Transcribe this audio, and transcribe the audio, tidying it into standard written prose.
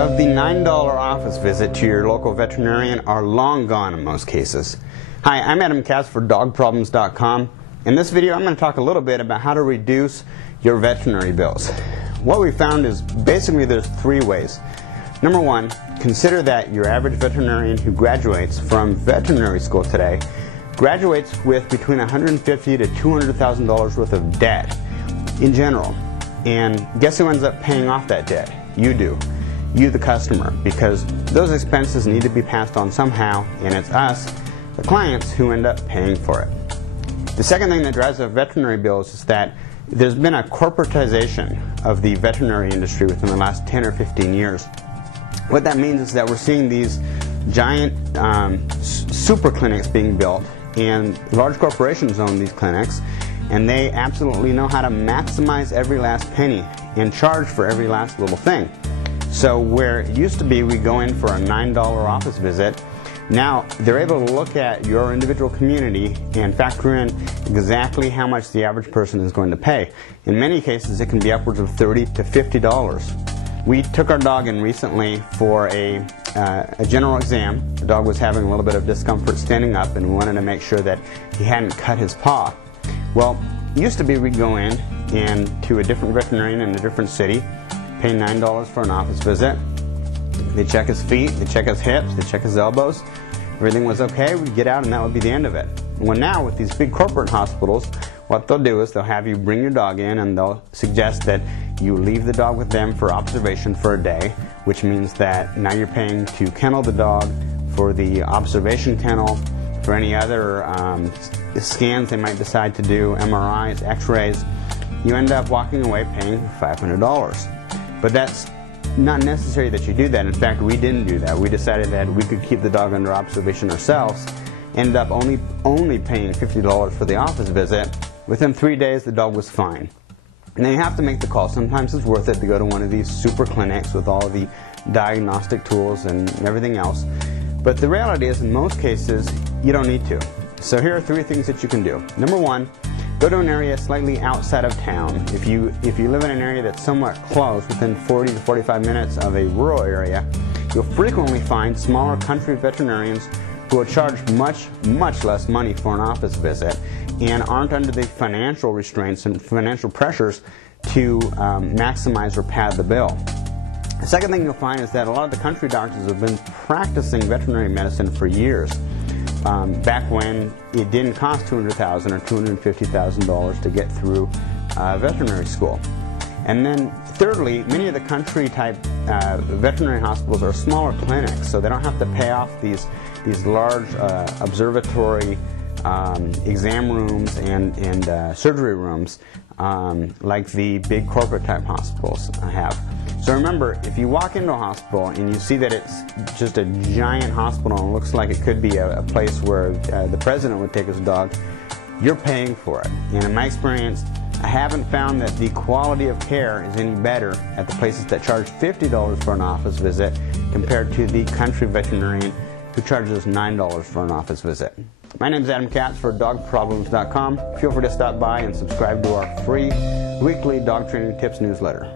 of the $9 office visit to your local veterinarian are long gone in most cases. Hi, I'm Adam Katz for dogproblems.com. In this video I'm going to talk a little bit about how to reduce your veterinary bills. What we found is basically there's three ways. Number one, consider that your average veterinarian who graduates from veterinary school today graduates with between $150,000 to $200,000 worth of debt in general. And guess who ends up paying off that debt? You do. You, the customer, because those expenses need to be passed on somehow, and it's us, the clients, who end up paying for it. The second thing that drives up veterinary bills is that there's been a corporatization of the veterinary industry within the last 10 or 15 years. What that means is that we're seeing these giant super clinics being built, and large corporations own these clinics, and they absolutely know how to maximize every last penny and charge for every last little thing. So where it used to be we go in for a $9 office visit, now they're able to look at your individual community and factor in exactly how much the average person is going to pay. In many cases it can be upwards of $30 to $50. We took our dog in recently for a general exam. The dog was having a little bit of discomfort standing up, and we wanted to make sure that he hadn't cut his paw. Well, it used to be we'd go in and to a different veterinarian in a different city, pay $9 for an office visit. They check his feet, they check his hips, they check his elbows. Everything was okay, we'd get out and that would be the end of it. Well, now with these big corporate hospitals, what they'll do is they'll have you bring your dog in and they'll suggest that you leave the dog with them for observation for a day, which means that now you're paying to kennel the dog for the observation kennel, for any other scans they might decide to do, MRIs, x-rays. You end up walking away paying $500. But that's not necessary that you do that. In fact, we didn't do that. We decided that we could keep the dog under observation ourselves, ended up only paying $50 for the office visit. Within 3 days the dog was fine. And then you have to make the call. Sometimes it's worth it to go to one of these super clinics with all of the diagnostic tools and everything else. But the reality is, in most cases, you don't need to. So here are three things that you can do. Number one, go to an area slightly outside of town. If you live in an area that's somewhat close, within 40 to 45 minutes of a rural area, you'll frequently find smaller country veterinarians who will charge much less money for an office visit and aren't under the financial restraints and financial pressures to maximize or pad the bill. The second thing you'll find is that a lot of the country doctors have been practicing veterinary medicine for years. Back when it didn't cost $200,000 or $250,000 to get through veterinary school. And then thirdly, many of the country type veterinary hospitals are smaller clinics, so they don't have to pay off these large observatory exam rooms and surgery rooms like the big corporate type hospitals have. So remember, if you walk into a hospital and you see that it's just a giant hospital and it looks like it could be a place where the president would take his dog, you're paying for it. And in my experience, I haven't found that the quality of care is any better at the places that charge $50 for an office visit compared to the country veterinarian who charges $9 for an office visit. My name is Adam Katz for dogproblems.com. Feel free to stop by and subscribe to our free weekly dog training tips newsletter.